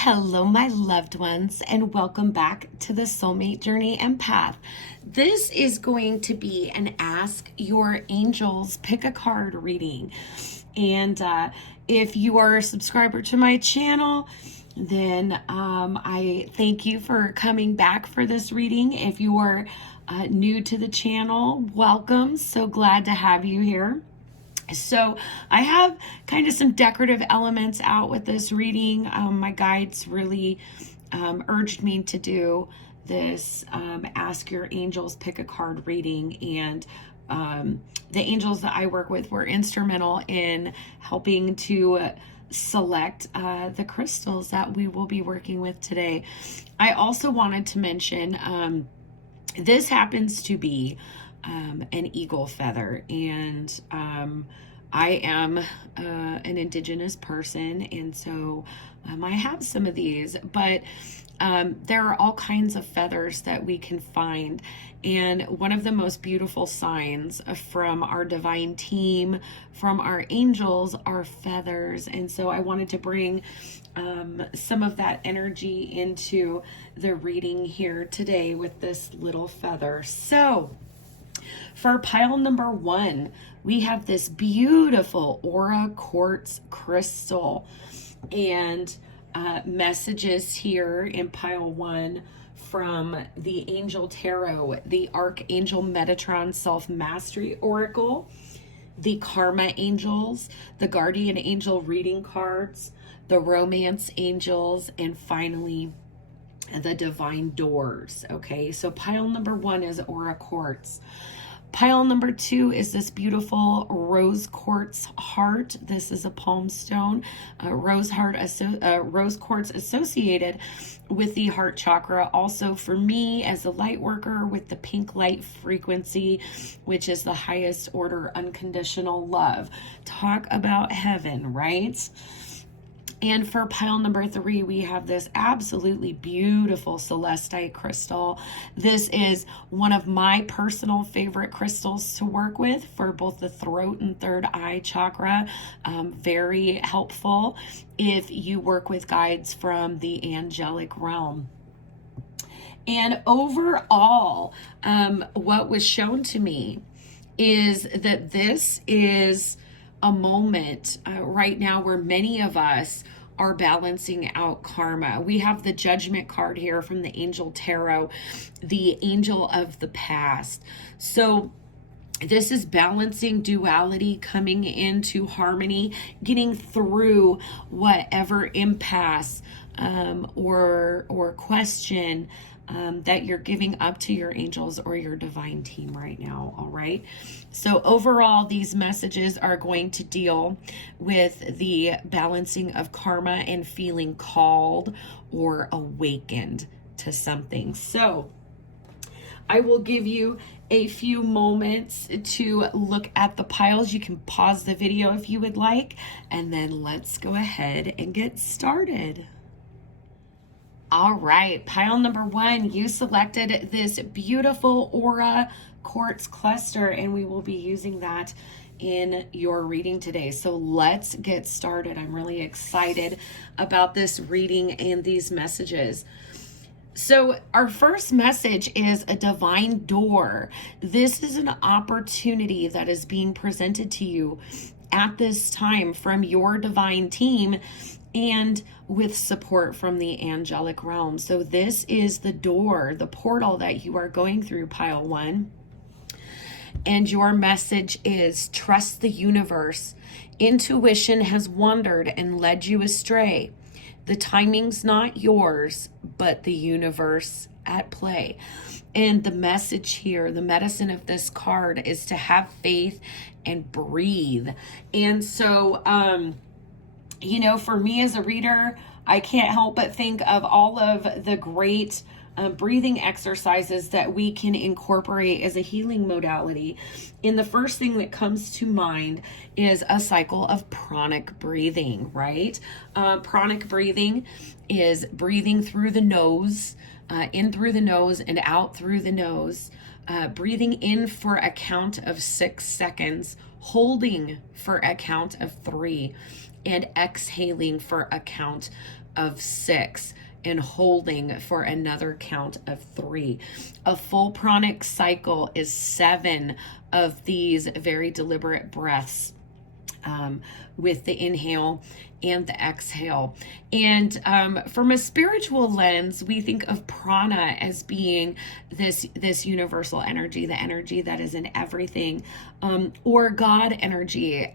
Hello, my loved ones, and welcome back to the Soulmate Journey Empath. This is going to be an Ask Your Angels Pick a Card reading. And if you are a subscriber to my channel, then I thank you for coming back for this reading. If you are new to the channel, welcome. So glad to have you here. So I have kind of some decorative elements out with this reading. My guides really urged me to do this Ask Your Angels Pick a Card reading, and the angels that I work with were instrumental in helping to select the crystals that we will be working with today. I also wanted to mention this happens to be an eagle feather, and I am an indigenous person, and so I have some of these, but there are all kinds of feathers that we can find, and one of the most beautiful signs from our divine team, from our angels, are feathers. And so I wanted to bring some of that energy into the reading here today with this little feather. So for pile number 1, we have this beautiful Aura Quartz crystal, and messages here in pile 1 from the Angel Tarot, the Archangel Metatron Self-Mastery Oracle, the Karma Angels, the Guardian Angel reading cards, the Romance Angels, and finally the Divine Doors. Okay, so pile number 1 is Aura Quartz. Pile number 2 is this beautiful rose quartz heart. This is a palm stone, rose quartz associated with the heart chakra. Also for me as a light worker with the pink light frequency, which is the highest order unconditional love. Talk about heaven, right? And for pile number 3, we have this absolutely beautiful Celestite crystal. This is one of my personal favorite crystals to work with for both the throat and third eye chakra. Very helpful if you work with guides from the angelic realm. And overall, what was shown to me is that this is a moment right now where many of us are balancing out karma. We have the Judgment card here from the Angel Tarot, the angel of the past. So this is balancing duality, coming into harmony, getting through whatever impasse or question that you're giving up to your angels or your divine team right now. All right. So overall, these messages are going to deal with the balancing of karma and feeling called or awakened to something. So I will give you a few moments to look at the piles. You can pause the video if you would like, and then let's go ahead and get started. All right, pile number 1, you selected this beautiful Aura Quartz cluster, and we will be using that in your reading today. So let's get started. I'm really excited about this reading and these messages. So our first message is a divine door. This is an opportunity that is being presented to you at this time from your divine team and with support from the angelic realm. So this is the door, the portal that you are going through, pile 1. And your message is trust the universe. Intuition has wandered and led you astray. The timing's not yours, but the universe at play. And the message here, the medicine of this card, is to have faith and breathe. And so, you know, for me as a reader, I can't help but think of all of the great breathing exercises that we can incorporate as a healing modality. And the first thing that comes to mind is a cycle of pranic breathing, right? Pranic breathing is breathing through the nose, in through the nose and out through the nose. Breathing in for a count of 6 seconds, holding for a count of 3, and exhaling for a count of 6 and holding for another count of 3. A full pranic cycle is 7 of these very deliberate breaths, with the inhale and the exhale. And from a spiritual lens, we think of prana as being this universal energy, the energy that is in everything, or God energy.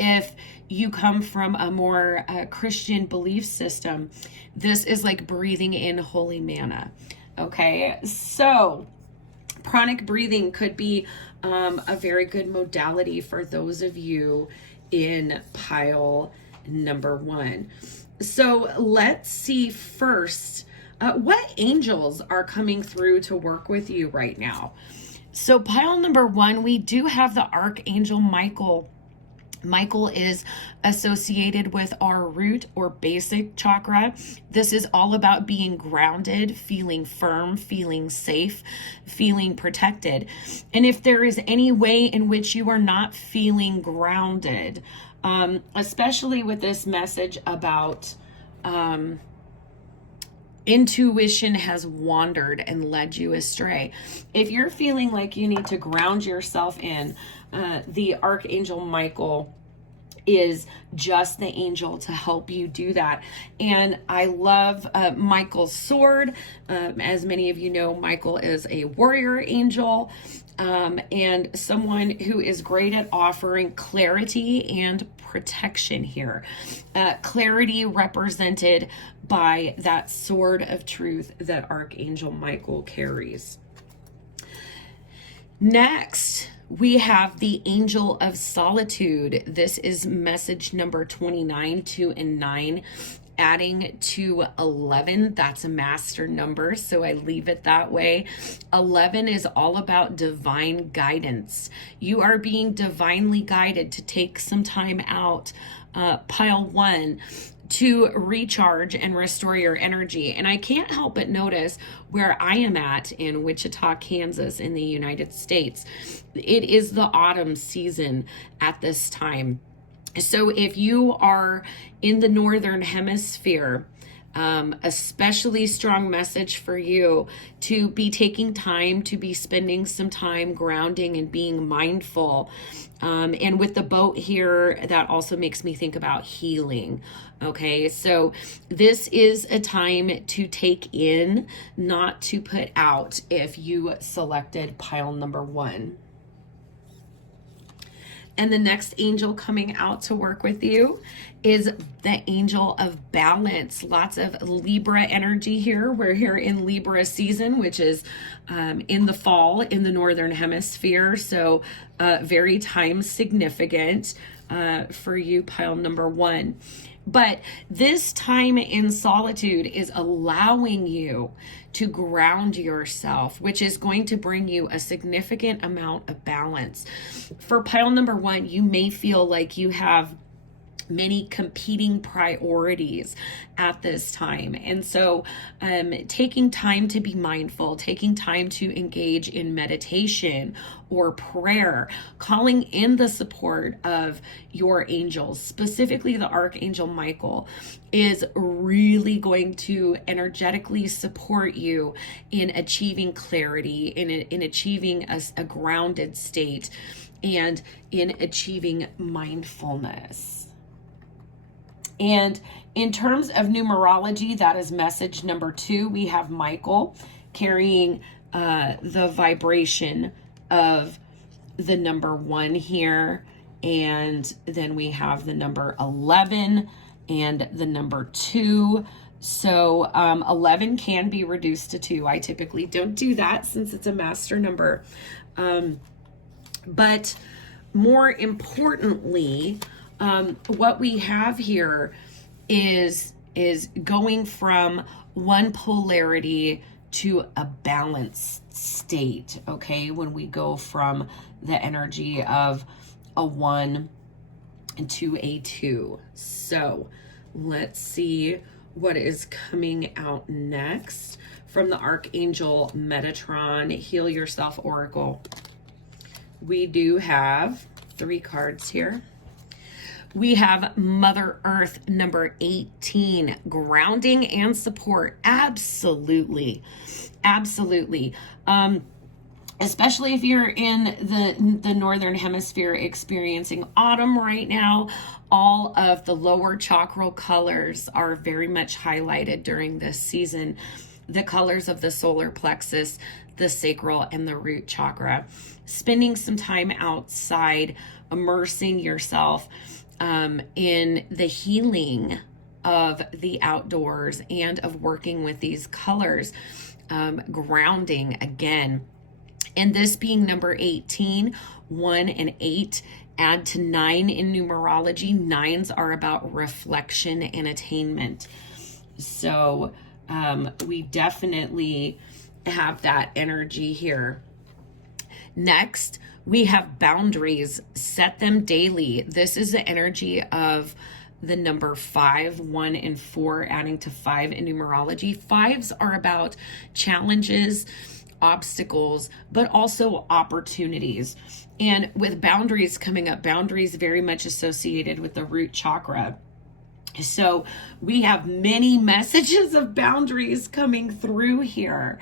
If you come from a more Christian belief system, this is like breathing in holy manna. Okay, so pranic breathing could be a very good modality for those of you in pile number 1. So let's see first what angels are coming through to work with you right now. So pile number 1, we do have the Archangel Michael. Michael is associated with our root or basic chakra. This is all about being grounded, feeling firm, feeling safe, feeling protected. And if there is any way in which you are not feeling grounded, especially with this message about intuition has wandered and led you astray. If you're feeling like you need to ground yourself in, the Archangel Michael is just the angel to help you do that. And I love Michael's sword. As many of you know, Michael is a warrior angel, and someone who is great at offering clarity and protection here. Clarity represented by that sword of truth that Archangel Michael carries. Next, we have the Angel of Solitude. This is message number 29, 2 and 9, adding to 11. That's a master number, so I leave it that way. 11 is all about divine guidance. You are being divinely guided to take some time out, pile 1, to recharge and restore your energy. And I can't help but notice where I am at in Wichita, Kansas, in the United States. It is the autumn season at this time. So if you are in the northern hemisphere, especially strong message for you to be taking time, to be spending some time grounding and being mindful. And with the boat here, that also makes me think about healing. Okay, so this is a time to take in, not to put out, if you selected pile number 1. And the next angel coming out to work with you is the Angel of Balance. Lots of Libra energy here. We're here in Libra season, which is in the fall in the Northern Hemisphere. So very time significant for you, pile number 1. But this time in solitude is allowing you to ground yourself, which is going to bring you a significant amount of balance. For pile number 1, you may feel like you have many competing priorities at this time. And so taking time to be mindful, taking time to engage in meditation or prayer, calling in the support of your angels, specifically the Archangel Michael, is really going to energetically support you in achieving clarity, in achieving a grounded state, and in achieving mindfulness. And in terms of numerology, that is message number 2. We have Michael carrying the vibration of the number 1 here. And then we have the number 11 and the number 2. So 11 can be reduced to 2. I typically don't do that since it's a master number. But more importantly, what we have here is going from one polarity to a balanced state, okay? When we go from the energy of a 1 to a 2. So let's see what is coming out next from the Archangel Metatron Heal Yourself Oracle. We do have 3 cards here. We have Mother Earth number 18, grounding and support. Absolutely. Absolutely. Especially if you're in the northern hemisphere experiencing autumn right now, all of the lower chakral colors are very much highlighted during this season. The colors of the solar plexus, the sacral, and the root chakra. Spending some time outside, immersing yourself in the healing of the outdoors and of working with these colors. Grounding again. And this being number 18, 1 and 8 add to 9 in numerology. 9s are about reflection and attainment. So we definitely have that energy here. Next, we have boundaries. Set them daily. This is the energy of the number 5, 1, and 4, adding to 5 in numerology. 5s are about challenges, obstacles, but also opportunities. And with boundaries coming up, boundaries very much associated with the root chakra. So we have many messages of boundaries coming through here.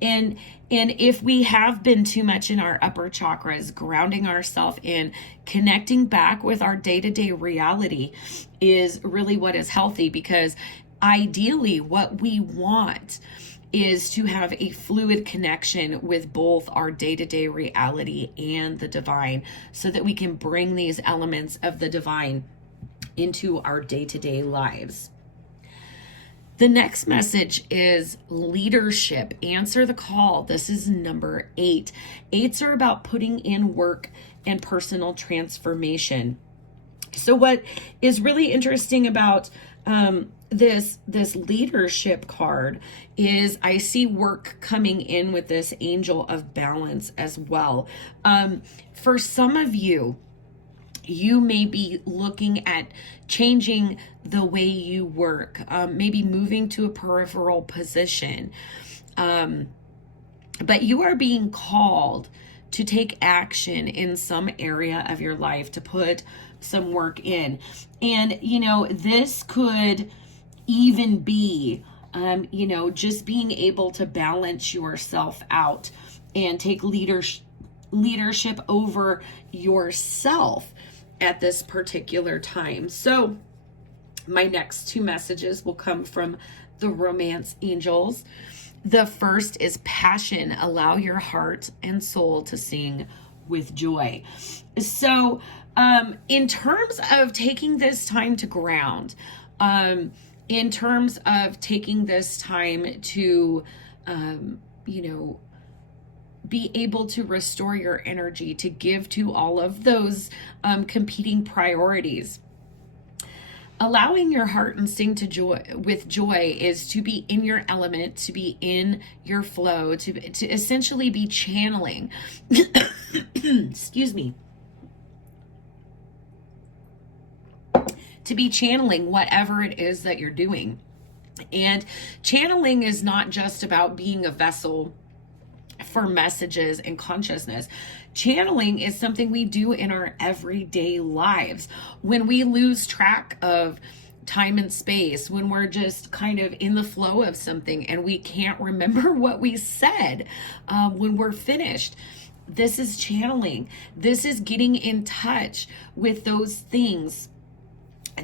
And if we have been too much in our upper chakras, grounding ourselves in, connecting back with our day-to-day reality is really what is healthy, because ideally what we want is to have a fluid connection with both our day-to-day reality and the divine, so that we can bring these elements of the divine into our day-to-day lives. The next message is leadership. Answer the call. This is number 8. 8s are about putting in work and personal transformation. So what is really interesting about this leadership card is I see work coming in with this angel of balance as well. For some of you, you may be looking at changing the way you work, maybe moving to a peripheral position. But you are being called to take action in some area of your life, to put some work in. And, this could even be, just being able to balance yourself out and take leadership over yourself at this particular time. So my next 2 messages will come from the romance angels. The first is passion. Allow your heart and soul to sing with joy. So in terms of taking this time to ground, in terms of taking this time to, be able to restore your energy, to give to all of those competing priorities. Allowing your heart and sing to joy with joy is to be in your element, to be in your flow, to essentially be channeling. Excuse me. To be channeling whatever it is that you're doing. And channeling is not just about being a vessel for messages and consciousness. Channeling is something we do in our everyday lives. When we lose track of time and space, when we're just kind of in the flow of something and we can't remember what we said when we're finished. This is channeling. This is getting in touch with those things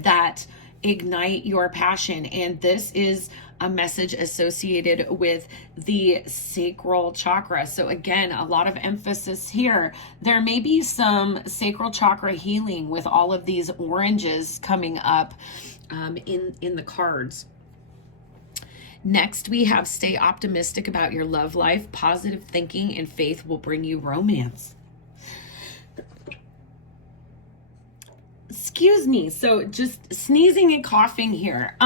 that ignite your passion. And this is a message associated with the sacral chakra. So again, a lot of emphasis here. There may be some sacral chakra healing with all of these oranges coming up in the cards. Next, we have stay optimistic about your love life. Positive thinking and faith will bring you romance. Excuse me. So just sneezing and coughing here.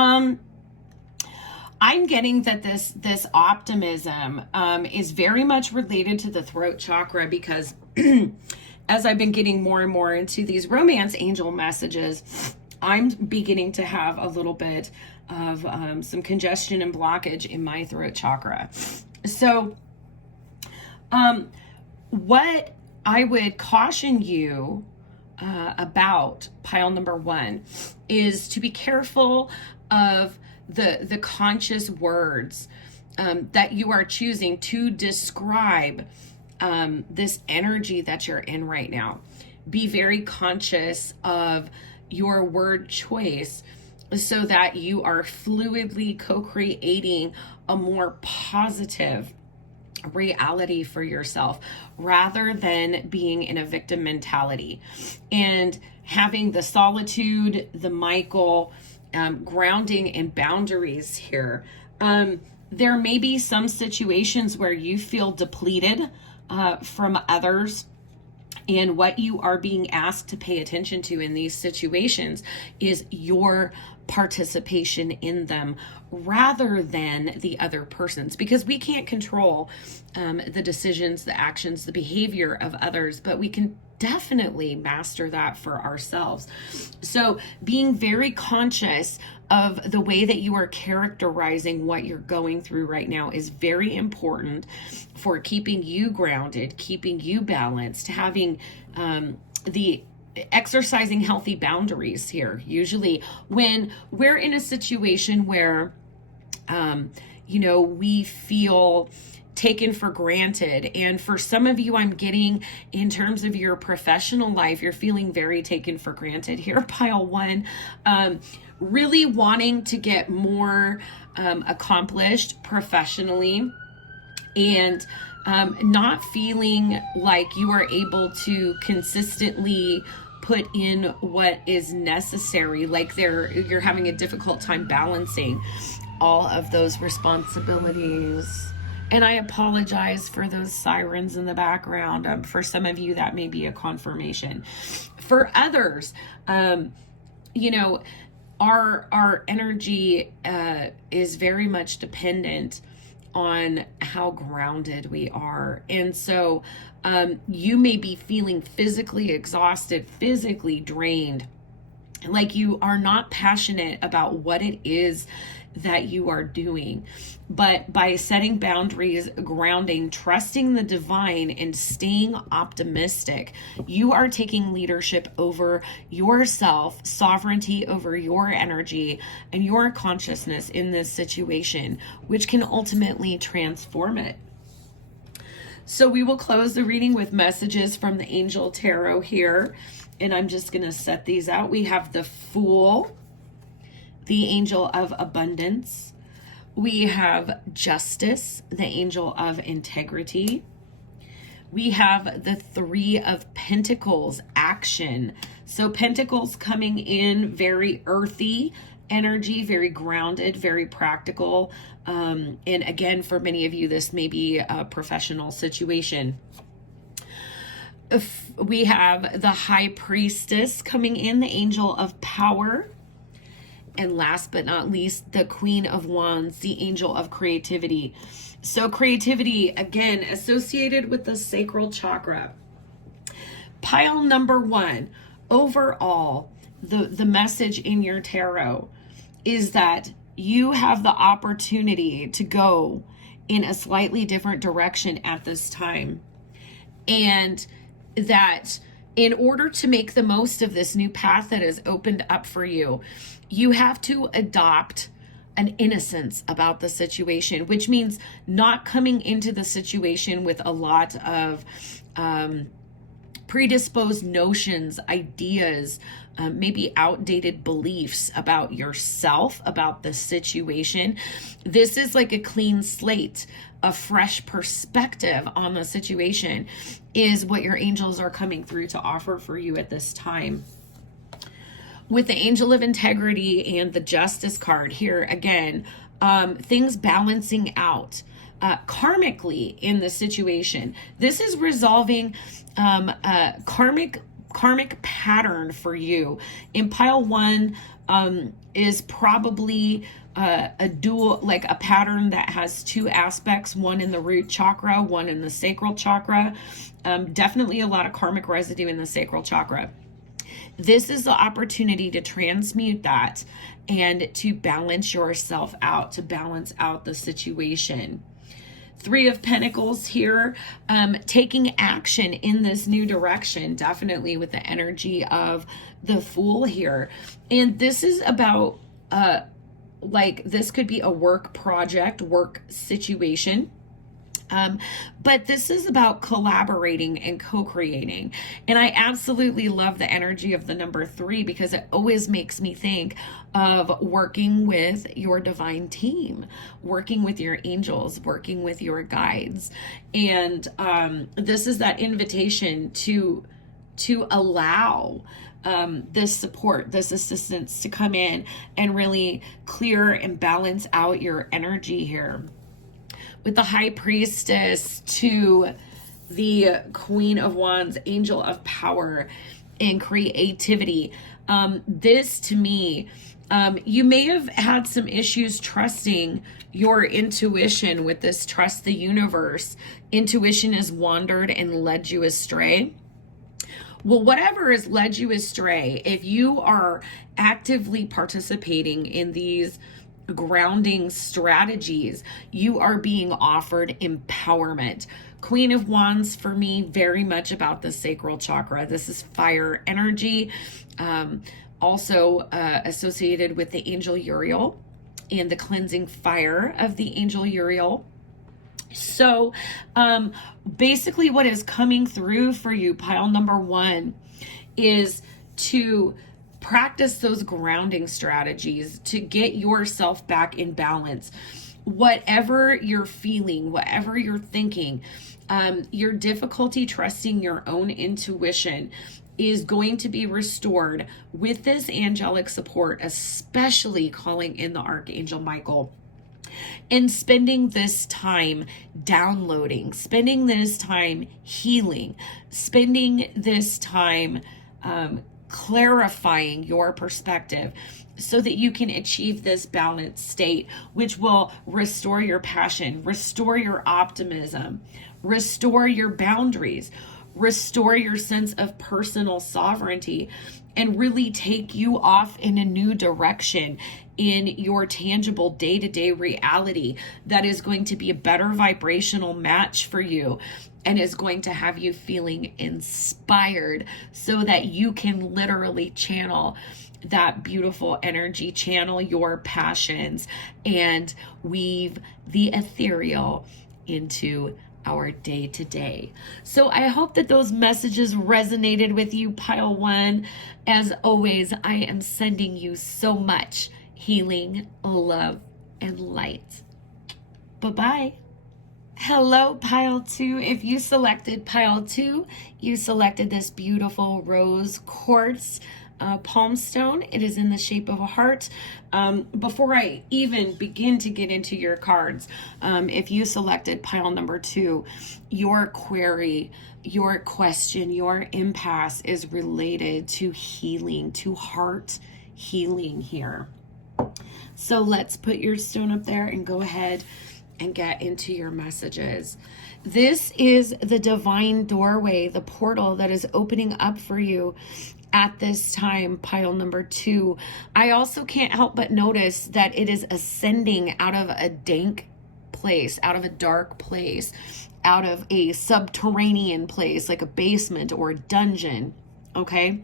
I'm getting that this optimism is very much related to the throat chakra, because as I've been getting more and more into these romance angel messages, I'm beginning to have a little bit of some congestion and blockage in my throat chakra. So what I would caution you about pile number 1 is to be careful of the conscious words that you are choosing to describe this energy that you're in right now. Be very conscious of your word choice so that you are fluidly co-creating a more positive reality for yourself rather than being in a victim mentality. And having the solitude, the Michael, grounding and boundaries here. There may be some situations where you feel depleted from others, and what you are being asked to pay attention to in these situations is your participation in them rather than the other person's, because we can't control the decisions, the actions, the behavior of others, but we can definitely master that for ourselves. So being very conscious of the way that you are characterizing what you're going through right now is very important for keeping you grounded, keeping you balanced, having the exercising healthy boundaries here. Usually when we're in a situation where, we feel taken for granted. And for some of you, I'm getting in terms of your professional life, you're feeling very taken for granted here, pile 1, really wanting to get more accomplished professionally and not feeling like you are able to consistently put in what is necessary, like you're having a difficult time balancing all of those responsibilities. And I apologize for those sirens in the background. For some of you, that may be a confirmation. For others, our energy is very much dependent on how grounded we are. And so you may be feeling physically exhausted, physically drained, like you are not passionate about what it is that you are doing. But by setting boundaries, grounding, trusting the divine, and staying optimistic, you are taking leadership over yourself, sovereignty over your energy and your consciousness in this situation, which can ultimately transform it. So we will close the reading with messages from the Angel Tarot here. And I'm just going to set these out. We have the Fool, the Angel of Abundance. We have Justice, the Angel of Integrity. We have the Three of Pentacles, Action. So Pentacles coming in very earthy energy, very grounded, very practical. And again, for many of you, this may be a professional situation. We have the High Priestess coming in, the Angel of Power. And last but not least, the Queen of Wands, the Angel of Creativity. So creativity, again, associated with the sacral chakra. Pile number 1, overall, the message in your tarot is that you have the opportunity to go in a slightly different direction at this time. And that in order to make the most of this new path that is opened up for you, you have to adopt an innocence about the situation, which means not coming into the situation with a lot of predisposed notions, ideas, maybe outdated beliefs about yourself, about the situation. This is like a clean slate, a fresh perspective on the situation is what your angels are coming through to offer for you at this time. With the Angel of Integrity and the Justice card here, again, things balancing out karmically in the situation. This is resolving a karmic pattern for you. In pile 1 is probably a dual, like a pattern that has 2 aspects, one in the root chakra, one in the sacral chakra. Definitely a lot of karmic residue in the sacral chakra. This is the opportunity to transmute that and to balance yourself out, to balance out the situation. Three of Pentacles here, taking action in this new direction, definitely with the energy of the Fool here. And this is about, like, this could be a work project, work situation. But this is about collaborating and co-creating. And I absolutely love the energy of the number 3 because it always makes me think of working with your divine team, working with your angels, working with your guides. And this is that invitation to allow this support, this assistance to come in and really clear and balance out your energy here. With the High Priestess to the Queen of Wands, Angel of Power and creativity. This to me, you may have had some issues trusting your intuition with this trust the universe. Intuition has wandered and led you astray. Well, whatever has led you astray, if you are actively participating in these grounding strategies, you are being offered empowerment. Queen of Wands for me, very much about the sacral chakra. This is fire energy, also associated with the angel Uriel and the cleansing fire of the angel Uriel. So basically what is coming through for you, pile number 1, is to practice those grounding strategies to get yourself back in balance. Whatever you're feeling, whatever you're thinking, your difficulty trusting your own intuition is going to be restored with this angelic support, especially calling in the Archangel Michael. And spending this time downloading, spending this time healing, spending this time clarifying your perspective so that you can achieve this balanced state, which will restore your passion, restore your optimism, restore your boundaries, restore your sense of personal sovereignty, and really take you off in a new direction in your tangible day-to-day reality that is going to be a better vibrational match for you and is going to have you feeling inspired so that you can literally channel that beautiful energy, channel your passions, and weave the ethereal into our day-to-day. So I hope that those messages resonated with you, pile 1. As always, I am sending you so much healing, love, and light. Bye-bye. Hello, pile 2. If you selected pile 2, you selected this beautiful rose quartz palm stone. It is in the shape of a heart. Before I even begin to get into your cards, if you selected pile number 2, your query, your question, your impasse is related to healing, to heart healing here. So let's put your stone up there and go ahead and get into your messages. This is the divine doorway, the portal that is opening up for you at this time, pile number 2. I also can't help but notice that it is ascending out of a dank place, out of a dark place, out of a subterranean place, like a basement or a dungeon, okay?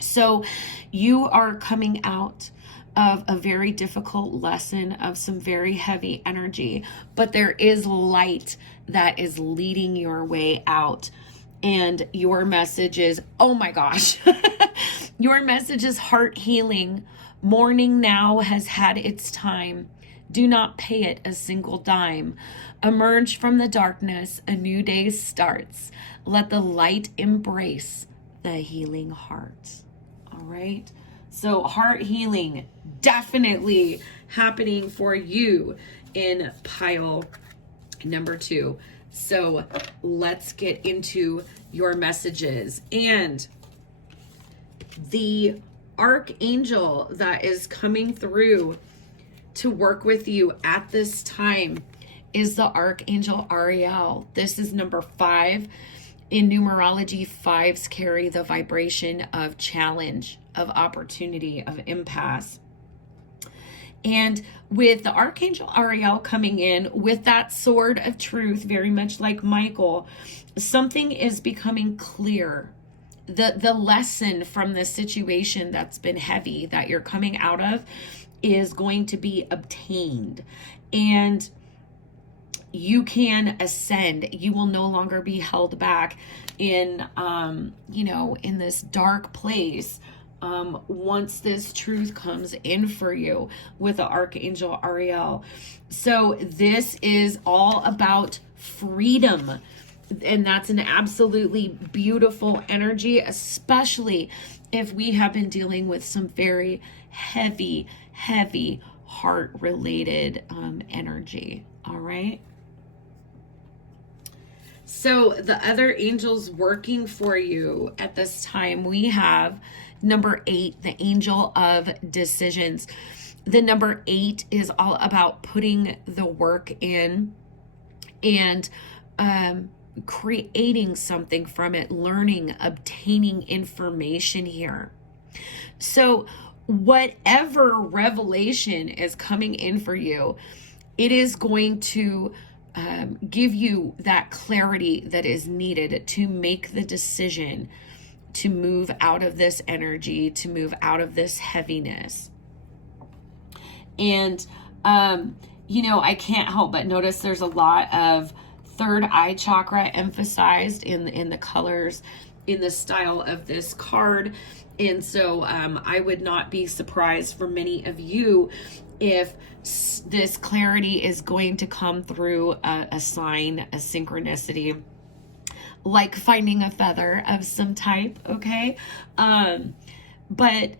So you are coming out of a very difficult lesson of some very heavy energy, but there is light that is leading your way out. And your message is, oh my gosh, your message is heart healing. Morning now has had its time. Do not pay it a single dime. Emerge from the darkness, a new day starts. Let the light embrace the healing heart. All right. So heart healing definitely happening for you in pile number 2. So let's get into your messages. And the archangel that is coming through to work with you at this time is the Archangel Ariel. This is number 5. In numerology, 5s carry the vibration of challenge, of opportunity, of impasse. And with the Archangel Ariel coming in with that sword of truth, very much like Michael, something is becoming clear. The lesson from this situation that's been heavy that you're coming out of is going to be obtained. And you can ascend. You will no longer be held back in, in this dark place. Once this truth comes in for you with the Archangel Ariel. So this is all about freedom. And that's an absolutely beautiful energy, especially if we have been dealing with some very heavy heart-related energy. All right. So the other angels working for you at this time, we have number 8, the angel of decisions. The number 8 is all about putting the work in and creating something from it, learning, obtaining information here. So whatever revelation is coming in for you, it is going to give you that clarity that is needed to make the decision to move out of this energy, to move out of this heaviness. And, I can't help but notice there's a lot of third eye chakra emphasized in the colors, in the style of this card. And so I would not be surprised for many of you if this clarity is going to come through a sign, a synchronicity, like finding a feather of some type, okay? But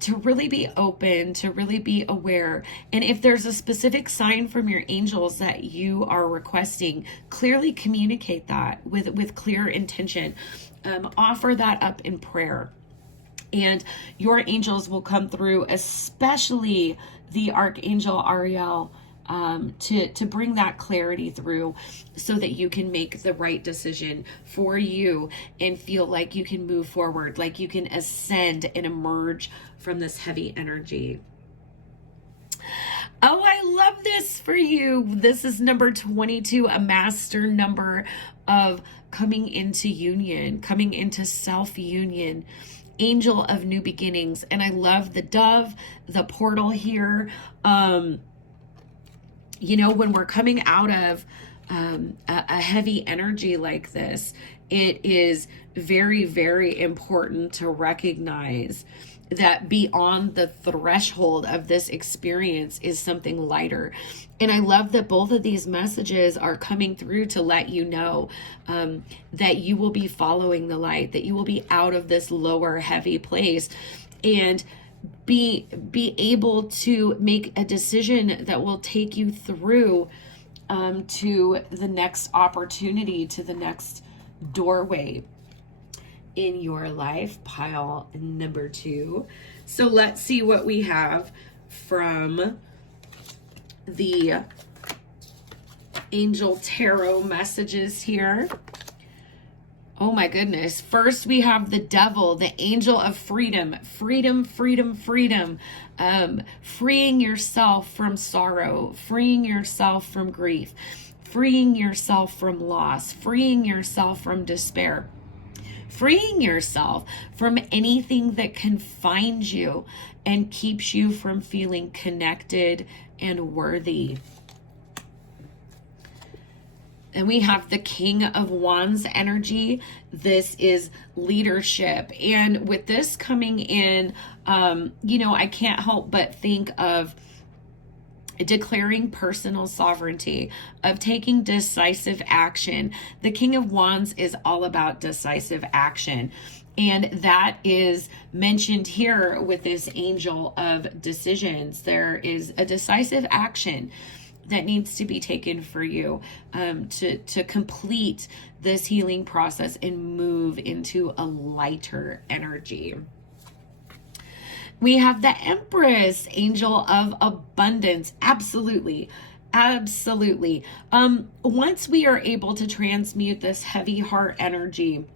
to really be open, to really be aware. And if there's a specific sign from your angels that you are requesting, clearly communicate that with clear intention. Offer that up in prayer. And your angels will come through, especially the Archangel Ariel, to bring that clarity through so that you can make the right decision for you and feel like you can move forward, like you can ascend and emerge from this heavy energy. Oh, I love this for you. This is number 22, a master number of coming into union, coming into self-union. Angel of new beginnings. And I love the dove, the portal here. When we're coming out of a heavy energy like this, it is very, very important to recognize that beyond the threshold of this experience is something lighter. And I love that both of these messages are coming through to let you know that you will be following the light, that you will be out of this lower heavy place and be able to make a decision that will take you through to the next opportunity, to the next doorway in your life. Pile number 2. So let's see what we have from the Angel Tarot messages here. Oh my goodness. First we have the Devil, the angel of freedom. Freedom. Freeing yourself from sorrow, freeing yourself from grief, freeing yourself from loss, freeing yourself from despair, freeing yourself from anything that confines you and keeps you from feeling connected and worthy. And we have the King of Wands energy. This is leadership. And with this coming in, I can't help but think of declaring personal sovereignty, of taking decisive action. The King of Wands is all about decisive action. And that is mentioned here with this angel of decisions. There is a decisive action that needs to be taken for you to complete this healing process and move into a lighter energy. We have the Empress, angel of abundance. Absolutely. Once we are able to transmute this heavy heart energy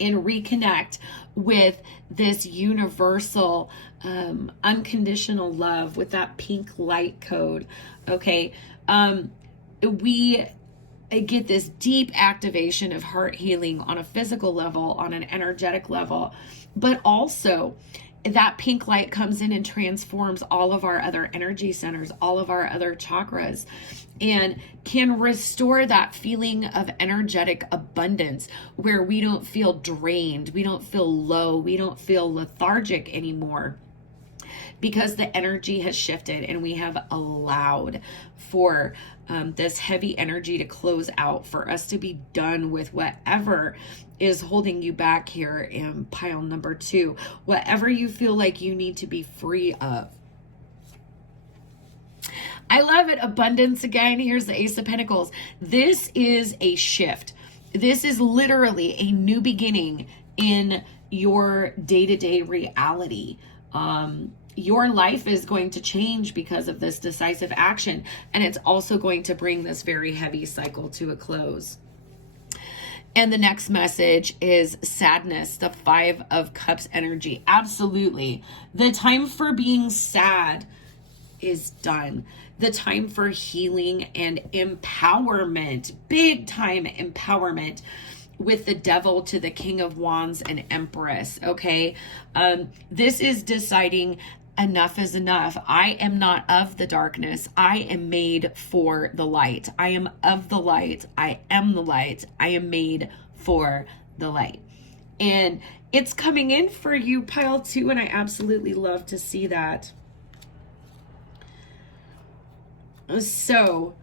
and reconnect with this universal, unconditional love with that pink light code. Okay. We get this deep activation of heart healing on a physical level, on an energetic level, but also that pink light comes in and transforms all of our other energy centers, all of our other chakras, and can restore that feeling of energetic abundance where we don't feel drained, we don't feel low, we don't feel lethargic anymore, because the energy has shifted and we have allowed for this heavy energy to close out, for us to be done with whatever is holding you back here in pile number 2, whatever you feel like you need to be free of. I love it. Abundance again. Here's the Ace of Pentacles. This is a shift. This is literally a new beginning in your day-to-day reality. Your life is going to change because of this decisive action, and it's also going to bring this very heavy cycle to a close. And the next message is sadness, the 5 of Cups energy. Absolutely. The time for being sad is done. The time for healing and empowerment, big time empowerment, with the Devil to the King of Wands and Empress. Okay. This is deciding enough is enough. I am not of the darkness. I am made for the light. I am of the light. I am the light. I am made for the light. And it's coming in for you, pile 2, and I absolutely love to see that. So,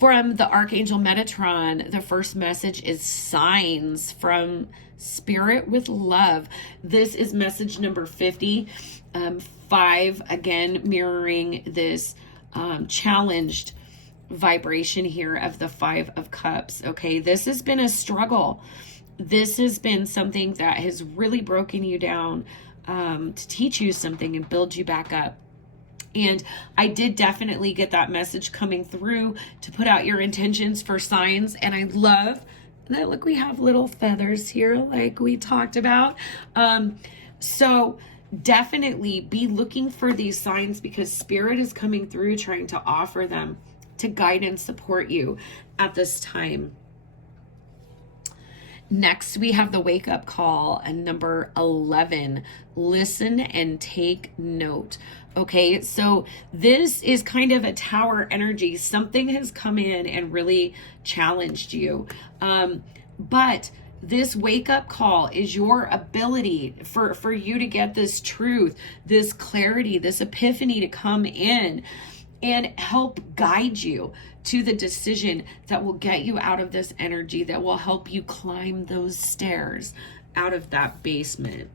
from the Archangel Metatron, the first message is signs from Spirit with love. This is message number 50. 5, again, mirroring this challenged vibration here of the 5 of Cups. Okay, this has been a struggle. This has been something that has really broken you down to teach you something and build you back up. And I did definitely get that message coming through to put out your intentions for signs. And I love that, look, we have little feathers here like we talked about. So definitely be looking for these signs, because Spirit is coming through trying to offer them to guide and support you at this time. Next, we have the wake up call and number 11. Listen and take note. Okay, so this is kind of a tower energy. Something has come in and really challenged you. But this wake up call is your ability for you to get this truth, this clarity, this epiphany to come in and help guide you to the decision that will get you out of this energy, that will help you climb those stairs out of that basement.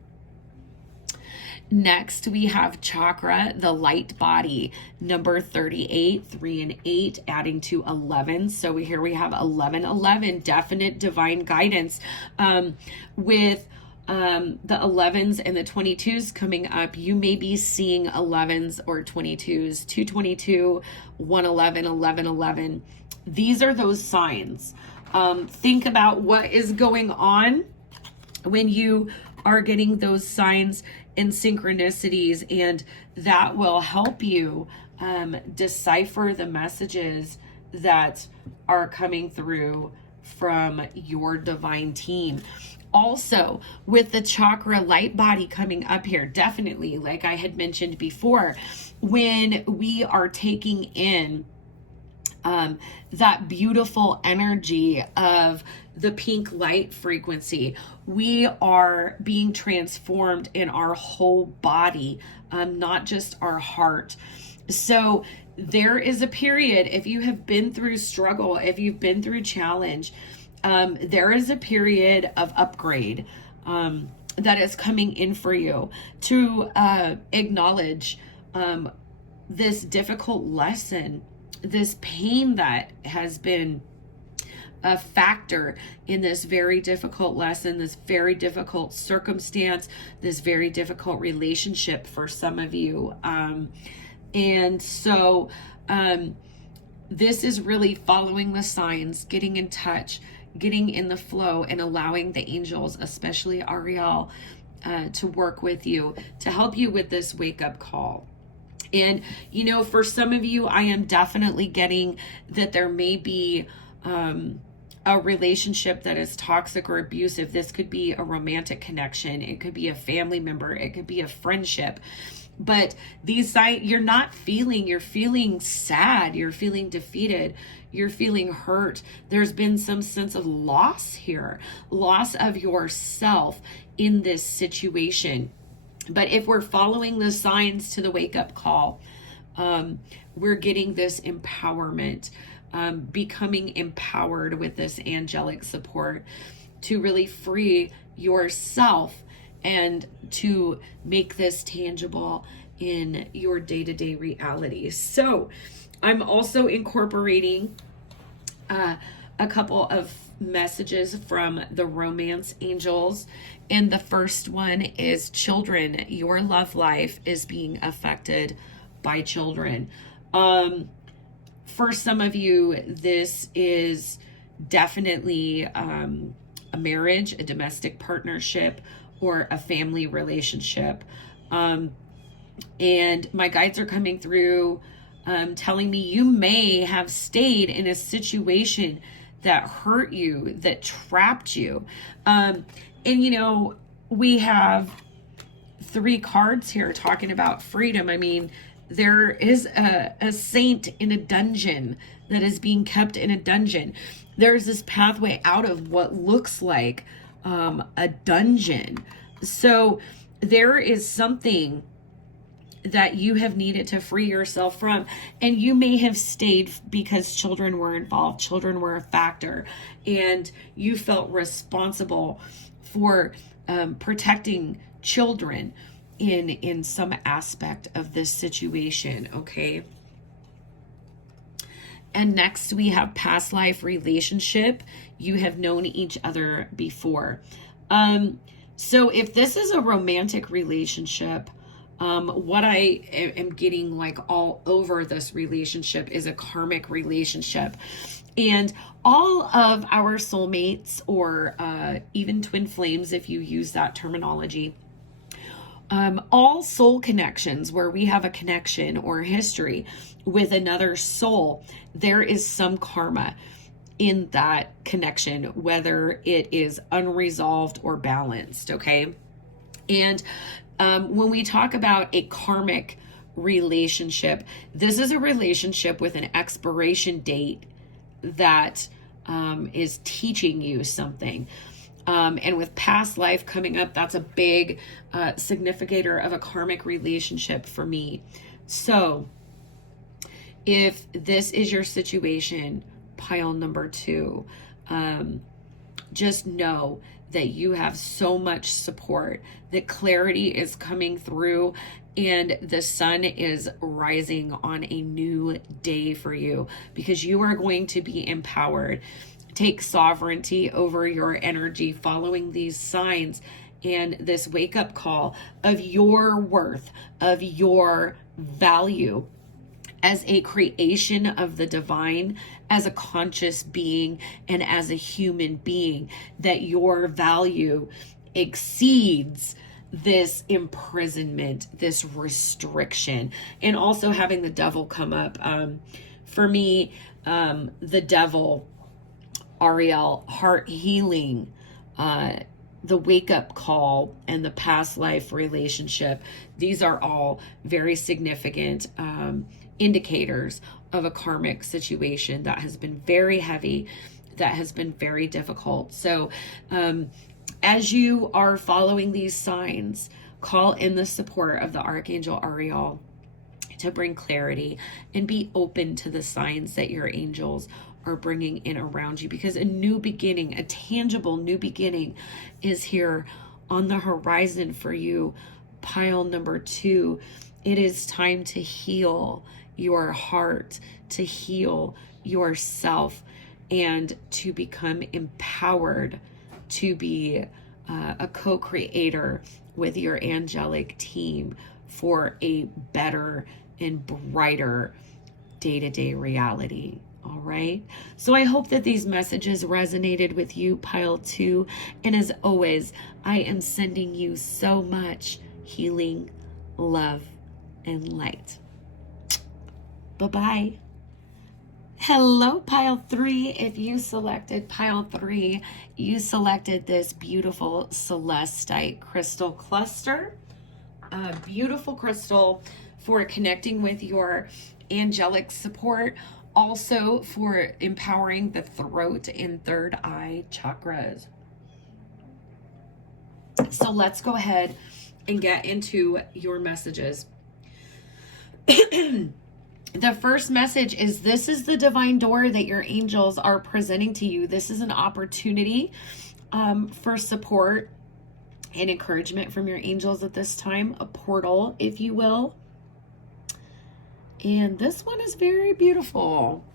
Next, we have chakra, the light body, number 38, 3 and 8, adding to 11. So here we have 11, definite divine guidance. With the 11s and the 22s coming up, you may be seeing 11s or 22s, 222, 111, 1111. These are those signs. Think about what is going on when you are getting those signs and synchronicities, and that will help you decipher the messages that are coming through from your divine team. Also, with the chakra light body coming up here, definitely, like I had mentioned before, when we are taking in that beautiful energy of the pink light frequency, we are being transformed in our whole body, not just our heart. So there is a period, if you have been through struggle, if you've been through challenge, there is a period of upgrade that is coming in for you to acknowledge this difficult lesson, this pain that has been a factor in this very difficult lesson, this very difficult circumstance, this very difficult relationship for some of you. And so this is really following the signs, getting in touch, getting in the flow and allowing the angels, especially Ariel, to work with you, to help you with this wake-up call. And, you know, for some of you, I am definitely getting that there may be a relationship that is toxic or abusive. This could be a romantic connection. It could be a family member. It could be a friendship. But these signs, you're feeling sad. You're feeling defeated. You're feeling hurt. There's been some sense of loss here, loss of yourself in this situation. But if we're following the signs to the wake-up call, we're getting this empowerment, becoming empowered with this angelic support to really free yourself and to make this tangible in your day-to-day reality. So I'm also incorporating a couple of messages from the romance angels. And the first one is children. Your love life is being affected by children. For some of you, this is definitely a marriage, a domestic partnership, or a family relationship. And my guides are coming through telling me you may have stayed in a situation that hurt you, that trapped you. And, you know, we have 3 cards here talking about freedom. I mean, there is a saint in a dungeon that is being kept in a dungeon. There's this pathway out of what looks like a dungeon. So there is something that you have needed to free yourself from, and you may have stayed because children were involved, children were a factor, and you felt responsible for protecting children in some aspect of this situation, okay? And next we have past life relationship. You have known each other before. So if this is a romantic relationship, what I am getting like all over this relationship is a karmic relationship. And all of our soulmates, or even twin flames, if you use that terminology, all soul connections where we have a connection or history with another soul, there is some karma in that connection, whether it is unresolved or balanced, okay? And when we talk about a karmic relationship, this is a relationship with an expiration date that is teaching you something. And with past life coming up, that's a big significator of a karmic relationship for me. So if this is your situation, pile number 2, just know that you have so much support, that clarity is coming through, and the sun is rising on a new day for you, because you are going to be empowered. Take sovereignty over your energy, following these signs and this wake-up call of your worth, of your value as a creation of the divine, as a conscious being, and as a human being, that your value exceeds this imprisonment, this restriction. And also having the devil come up. For me, the devil, Ariel, heart healing, the wake-up call, and the past life relationship. These are all very significant indicators of a karmic situation that has been very heavy, that has been very difficult. So as you are following these signs, call in the support of the Archangel Ariel to bring clarity, and be open to the signs that your angels are bringing in around you, because a new beginning, a tangible new beginning, is here on the horizon for you. Pile number 2, it is time to heal your heart, to heal yourself, and to become empowered to be a co-creator with your angelic team for a better and brighter day-to-day reality. All right. So I hope that these messages resonated with you, pile 2. And as always, I am sending you so much healing, love, and light. Bye-bye. Hello, pile 3. If you selected pile 3, you selected this beautiful Celestite crystal cluster. A beautiful crystal for connecting with your angelic support, also for empowering the throat and third eye chakras. So let's go ahead and get into your messages. The first message is, this is the divine door that your angels are presenting to you. This is an opportunity for support and encouragement from your angels at this time, a portal, if you will. And this one is very beautiful.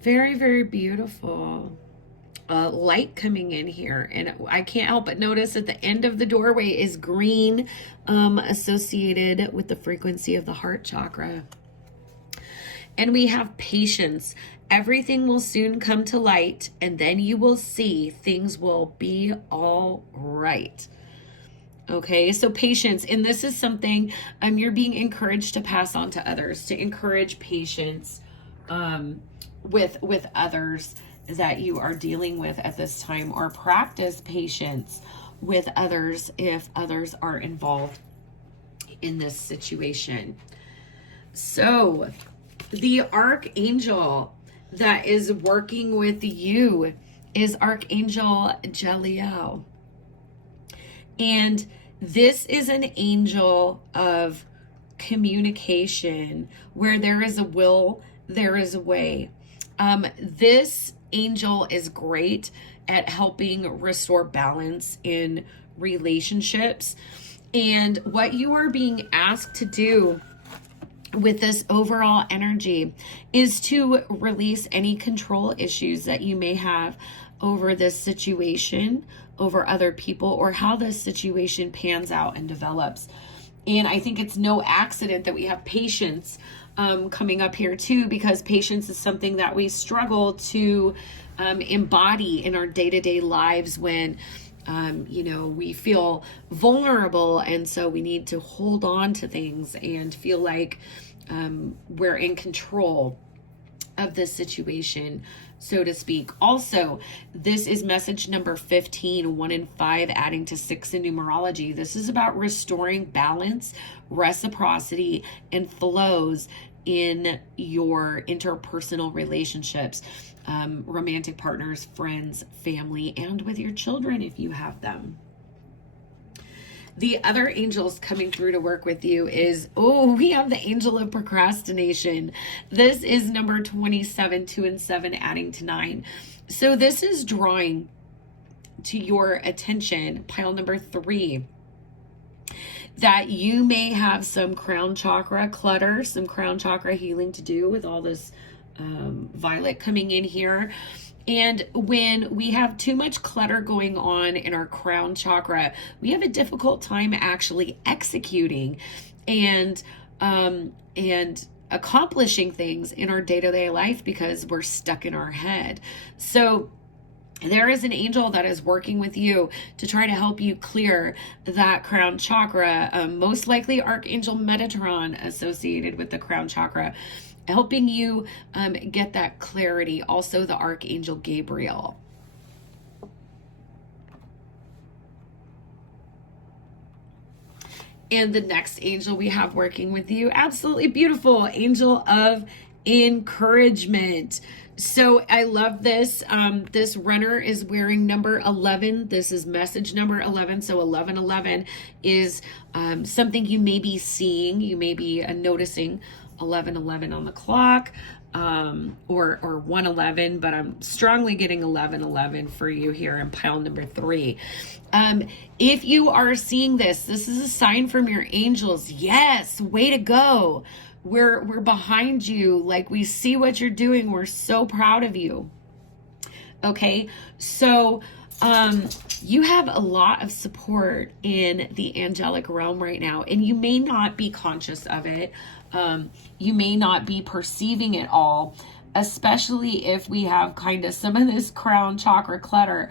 Very, very beautiful. Light coming in here. And I can't help but notice at the end of the doorway is green, associated with the frequency of the heart chakra. And we have patience. Everything will soon come to light, and then you will see things will be all right. Okay, so patience, and this is something you're being encouraged to pass on to others, to encourage patience with others that you are dealing with at this time, or practice patience with others if others are involved in this situation. So the archangel that is working with you is Archangel Jeliel. And this is an angel of communication. Where there is a will, there is a way. This angel is great at helping restore balance in relationships. And what you are being asked to do with this overall energy is to release any control issues that you may have over this situation, over other people, or how this situation pans out and develops. And I think it's no accident that we have patience coming up here too, because patience is something that we struggle to embody in our day-to-day lives when we feel vulnerable, and so we need to hold on to things and feel like we're in control of this situation, so to speak. Also, this is message number 15, 1 and 5, adding to 6 in numerology. This is about restoring balance, reciprocity, and flows in your interpersonal relationships, romantic partners, friends, family, and with your children if you have them. The other angels coming through to work with you is, we have the angel of procrastination. This is number 27, 2 and 7, adding to 9. So this is drawing to your attention, pile number 3, that you may have some crown chakra clutter, some crown chakra healing to do with all this violet coming in here. And when we have too much clutter going on in our crown chakra, we have a difficult time actually executing and accomplishing things in our day-to-day life because we're stuck in our head. So there is an angel that is working with you to try to help you clear that crown chakra, most likely Archangel Metatron associated with the crown chakra, helping you get that clarity. Also the Archangel Gabriel. And the next angel we have working with you, absolutely beautiful, angel of encouragement. So I love this. This runner is wearing number 11. This is message number 11. So 1111 is something you may be seeing. You may be noticing 1111 on the clock, or 111, but I'm strongly getting 1111 for you here in pile number 3. If you are seeing this, this is a sign from your angels. Yes, way to go. We're behind you. Like, we see what you're doing. We're so proud of you. Okay, so you have a lot of support in the angelic realm right now, and you may not be conscious of it. You may not be perceiving it all, especially if we have kind of some of this crown chakra clutter.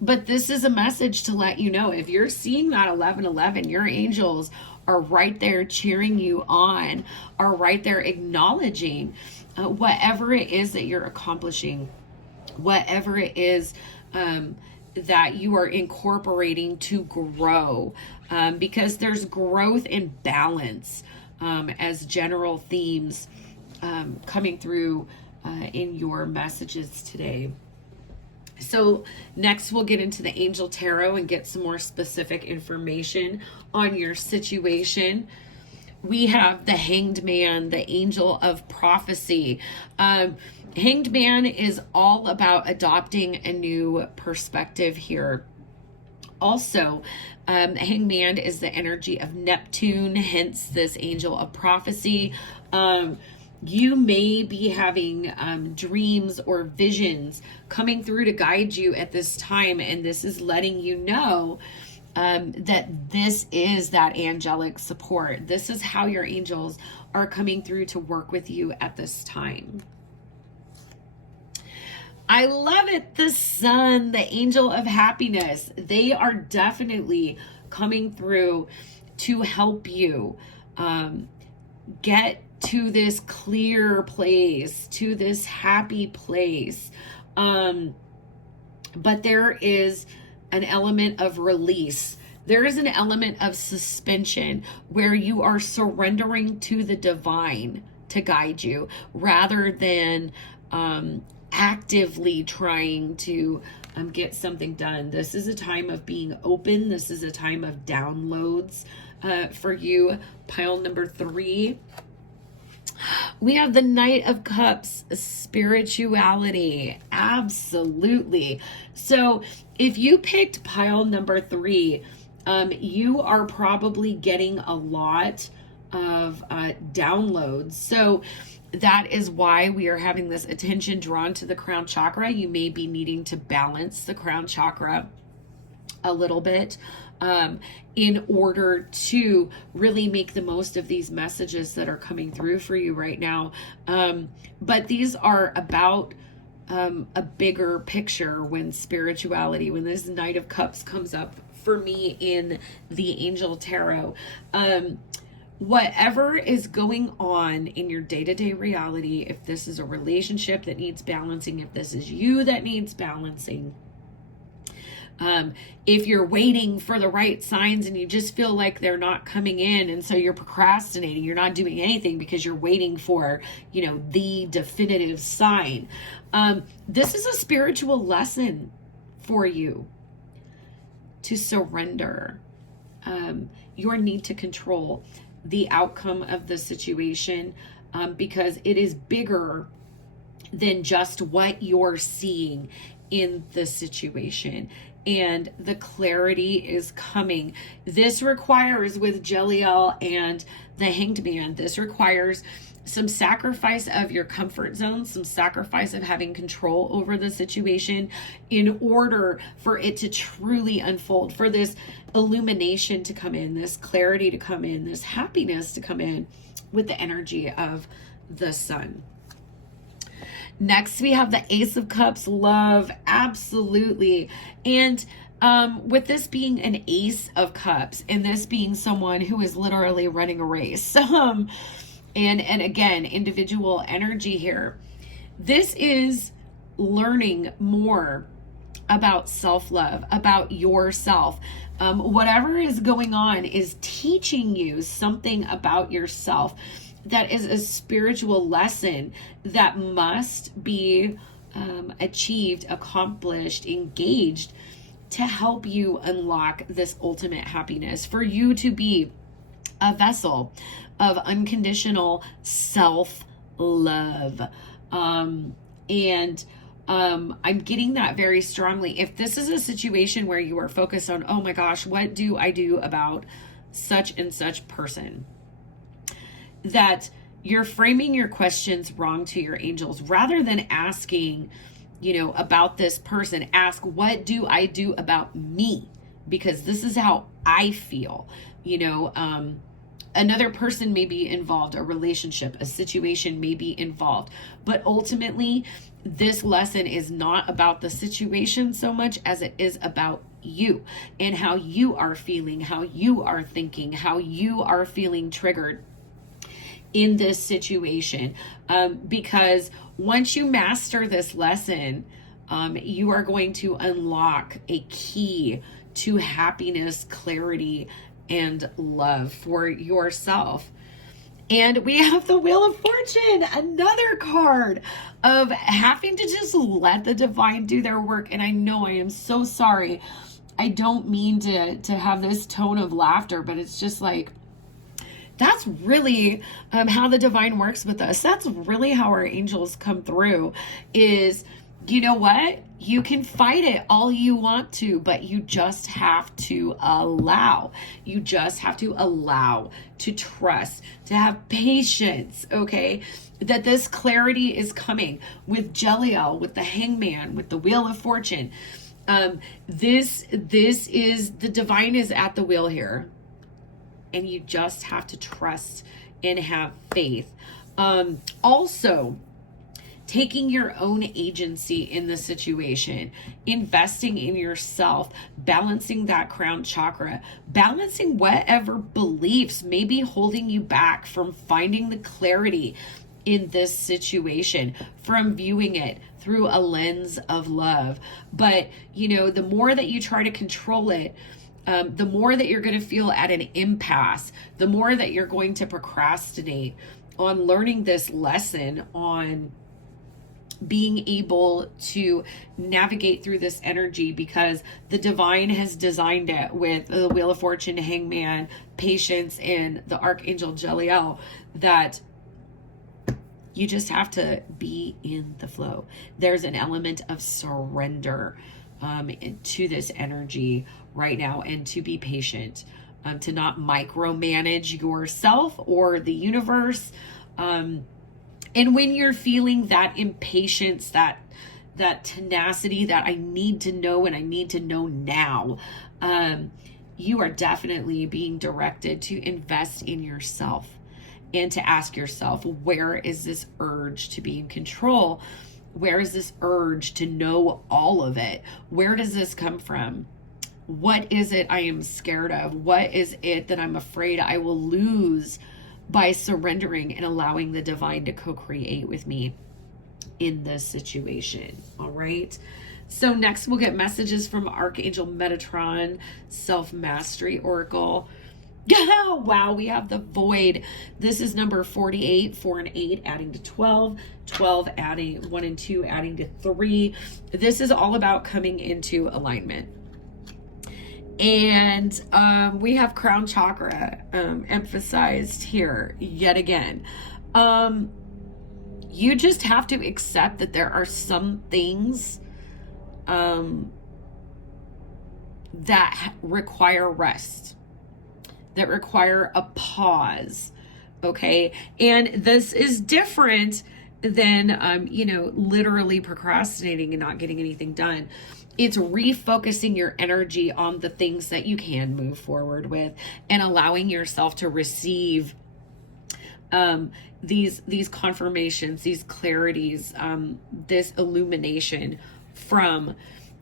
But this is a message to let you know, if you're seeing that 1111, your angels are right there cheering you on, are right there acknowledging whatever it is that you're accomplishing, whatever it is that you are incorporating to grow, because there's growth and balance as general themes coming through in your messages today. So next we'll get into the Angel Tarot and get some more specific information on your situation. We have the Hanged Man, the Angel of Prophecy. Hanged Man is all about adopting a new perspective here. Also, Hanged Man is the energy of Neptune, hence this Angel of Prophecy. You may be having dreams or visions coming through to guide you at this time, and this is letting you know that this is that angelic support. This is how your angels are coming through to work with you at this time. I love it. The Sun, the Angel of Happiness. They are definitely coming through to help you get to this clear place, to this happy place. But there is an element of release. There is an element of suspension where you are surrendering to the divine to guide you rather than actively trying to get something done. This is a time of being open. This is a time of downloads for you. Pile number 3. We have the Knight of Cups, spirituality. Absolutely. So if you picked pile number 3, you are probably getting a lot of downloads. So that is why we are having this attention drawn to the crown chakra. You may be needing to balance the crown chakra a little bit in order to really make the most of these messages that are coming through for you right now. But these are about a bigger picture when spirituality, when this Knight of Cups comes up for me in the Angel Tarot. Whatever is going on in your day-to-day reality, if this is a relationship that needs balancing, if this is you that needs balancing, if you're waiting for the right signs and you just feel like they're not coming in, and so you're procrastinating, you're not doing anything because you're waiting for, the definitive sign. This is a spiritual lesson for you to surrender your need to control the outcome of the situation, because it is bigger than just what you're seeing in the situation. And the clarity is coming. This requires, with Jeliel and the Hanged Man, this requires some sacrifice of your comfort zone, some sacrifice of having control over the situation in order for it to truly unfold, for this illumination to come in, this clarity to come in, this happiness to come in with the energy of the Sun. Next, we have the Ace of Cups, love, absolutely. And with this being an Ace of Cups, and this being someone who is literally running a race, and again, individual energy here, this is learning more about self-love, about yourself. Whatever is going on is teaching you something about yourself that is a spiritual lesson that must be achieved, accomplished, engaged to help you unlock this ultimate happiness, for you to be a vessel of unconditional self-love. I'm getting that very strongly. If this is a situation where you are focused on, oh my gosh, what do I do about such and such person, that you're framing your questions wrong to your angels. Rather than asking, about this person, ask, what do I do about me? Because this is how I feel. Another person may be involved, a relationship, a situation may be involved. But ultimately, this lesson is not about the situation so much as it is about you and how you are feeling, how you are thinking, how you are feeling triggered in this situation. Because once you master this lesson, you are going to unlock a key to happiness, clarity, and love for yourself. And we have the Wheel of Fortune, another card of having to just let the divine do their work. And I know I am so sorry. I don't mean to have this tone of laughter, but it's just like, that's really how the divine works with us. That's really how our angels come through is, you know what? You can fight it all you want to, but you just have to allow. You just have to allow, to trust, to have patience, okay? That this clarity is coming with Jeliel, with the Hangman, with the Wheel of Fortune. This is, the divine is at the wheel here. And you just have to trust and have faith. Also, taking your own agency in the situation, investing in yourself, balancing that crown chakra, balancing whatever beliefs may be holding you back from finding the clarity in this situation, from viewing it through a lens of love. But, you know, the more that you try to control it, the more that you're going to feel at an impasse, the more that you're going to procrastinate on learning this lesson, on being able to navigate through this energy, because the divine has designed it with the Wheel of Fortune, Hangman, patience, and the Archangel Jeliel, that you just have to be in the flow. There's an element of surrender to this energy right now, and to be patient, to not micromanage yourself or the universe. And when you're feeling that impatience, that tenacity, that I need to know and I need to know now, you are definitely being directed to invest in yourself and to ask yourself, where is this urge to be in control? Where is this urge to know all of it? Where does this come from? What is it I am scared of? What is it that I'm afraid I will lose by surrendering and allowing the divine to co-create with me in this situation? All right. So next we'll get messages from Archangel Metatron, Self-Mastery Oracle. Yeah, wow, we have the Void. This is number 48, 4 and 8 adding to 12, 12 adding 1 and 2 adding to 3. This is all about coming into alignment. And we have crown chakra emphasized here yet again. You just have to accept that there are some things that require rest, that require a pause, okay? And this is different than, literally procrastinating and not getting anything done. It's refocusing your energy on the things that you can move forward with, and allowing yourself to receive these confirmations, these clarities, this illumination from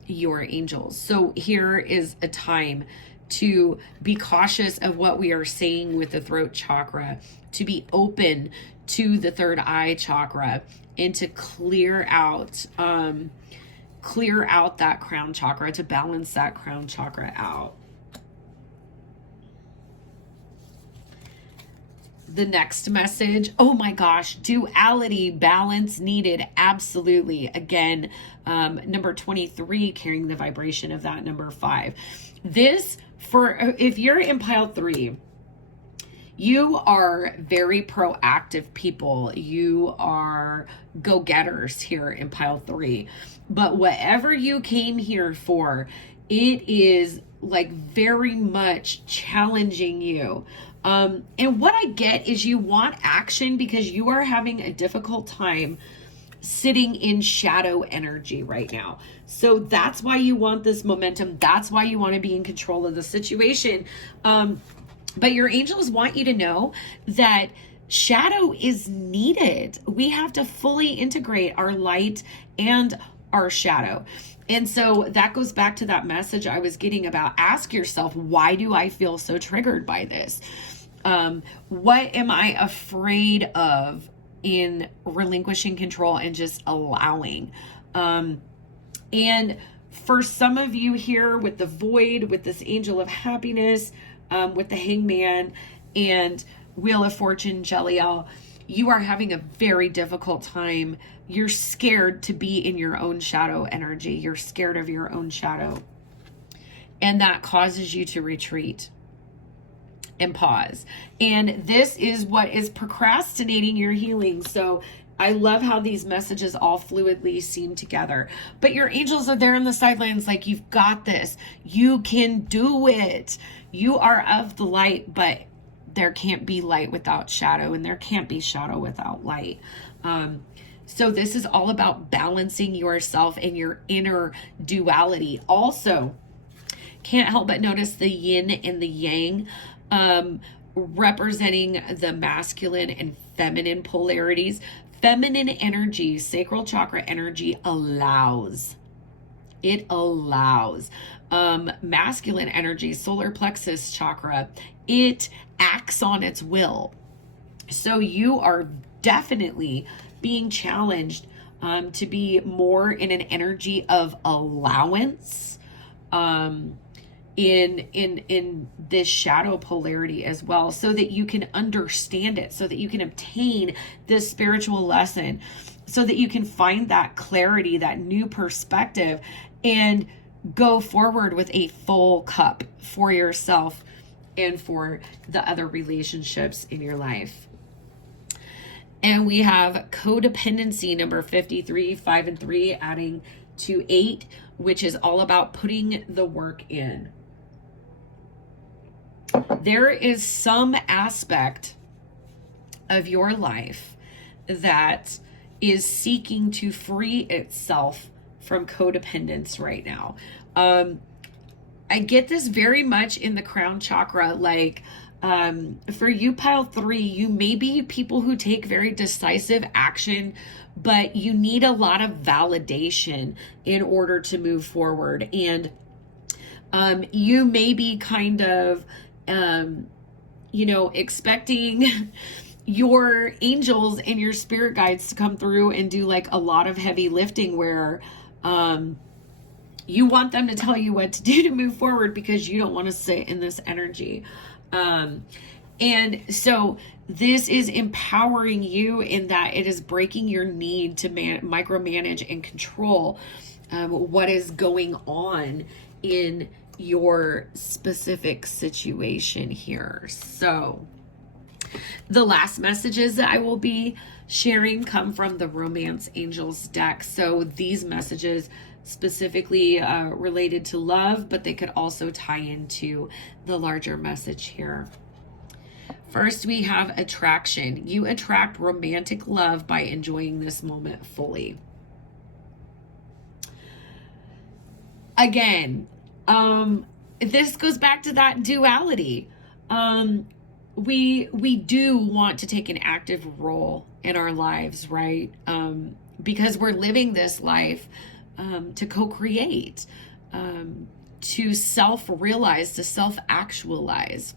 your angels. So here is a time to be cautious of what we are saying with the throat chakra, to be open to the third eye chakra, and to clear out that crown chakra, to balance that crown chakra out. The next message, oh my gosh, duality, balance needed, absolutely. Again, number 23, carrying the vibration of that number 5. This, if you're in pile 3, you are very proactive people. You are go-getters here in pile 3. But whatever you came here for, it is like very much challenging you. And what I get is you want action because you are having a difficult time sitting in shadow energy right now. So that's why you want this momentum. That's why you want to be in control of the situation. But your angels want you to know that shadow is needed. We have to fully integrate our light and our shadow. And so that goes back to that message I was getting about ask yourself, why do I feel so triggered by this? What am I afraid of in relinquishing control and just allowing? And for some of you here with the void, with this angel of happiness, with the hangman and Wheel of Fortune, Jeliel, you are having a very difficult time. You're scared to be in your own shadow energy. You're scared of your own shadow. And that causes you to retreat and pause. And this is what is procrastinating your healing. So I love how these messages all fluidly seam together. But your angels are there on the sidelines like, you've got this. You can do it. You are of the light, but there can't be light without shadow, and there can't be shadow without light. So this is all about balancing yourself and your inner duality. Also, can't help but notice the yin and the yang, representing the masculine and feminine polarities. Feminine energy, sacral chakra energy allows. It allows. Masculine energy, solar plexus chakra, it acts on its will. So you are definitely being challenged to be more in an energy of allowance, in this shadow polarity as well, so that you can understand it, so that you can obtain this spiritual lesson, so that you can find that clarity, that new perspective, and go forward with a full cup for yourself and for the other relationships in your life. And we have codependency number 53, 5 and 3, adding to 8, which is all about putting the work in. There is some aspect of your life that is seeking to free itself from codependence right now. I get this very much in the crown chakra. Like, for you, pile 3, you may be people who take very decisive action, but you need a lot of validation in order to move forward. And you may be kind of, expecting your angels and your spirit guides to come through and do like a lot of heavy lifting where, you want them to tell you what to do to move forward because you don't want to sit in this energy. And so this is empowering you in that it is breaking your need to micromanage and control what is going on in your specific situation here. So the last messages that I will be sharing come from the Romance Angels deck. So these messages specifically related to love, but they could also tie into the larger message here. First, we have attraction. You attract romantic love by enjoying this moment fully. Again, this goes back to that duality. We do want to take an active role in our lives, right? Because we're living this life to co-create, to self-realize, to self-actualize.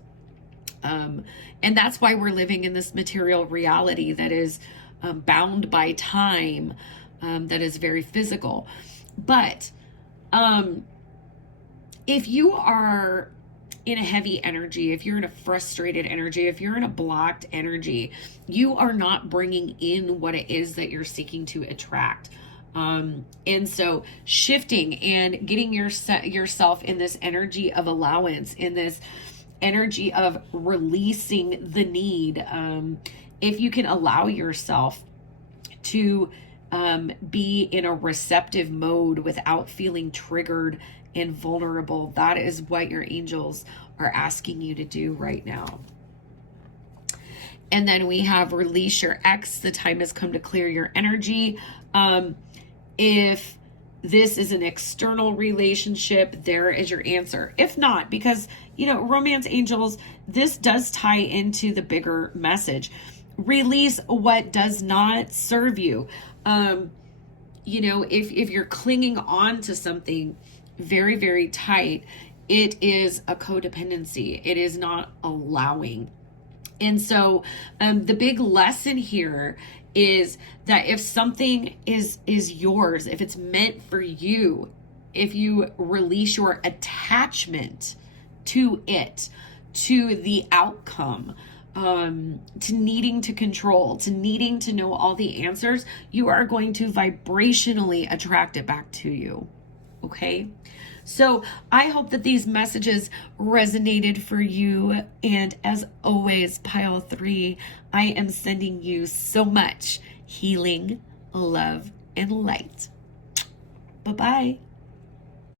And that's why we're living in this material reality that is bound by time, that is very physical. But if you are in a heavy energy, if you're in a frustrated energy, if you're in a blocked energy, you are not bringing in what it is that you're seeking to attract. And so shifting and getting yourself in this energy of allowance, in this energy of releasing the need, if you can allow yourself to be in a receptive mode without feeling triggered and vulnerable, that is what your angels are asking you to do right now. And then we have release your ex. The time has come to clear your energy. If this is an external relationship, there is your answer. If not, because, romance angels, this does tie into the bigger message. Release what does not serve you. If you're clinging on to something very, very tight, it is a codependency. It is not allowing. And so the big lesson here is that if something is yours, if it's meant for you, if you release your attachment to it, to the outcome, to needing to control, to needing to know all the answers, you are going to vibrationally attract it back to you. Okay? So I hope that these messages resonated for you. And as always, pile 3, I am sending you so much healing, love, and light. Bye-bye.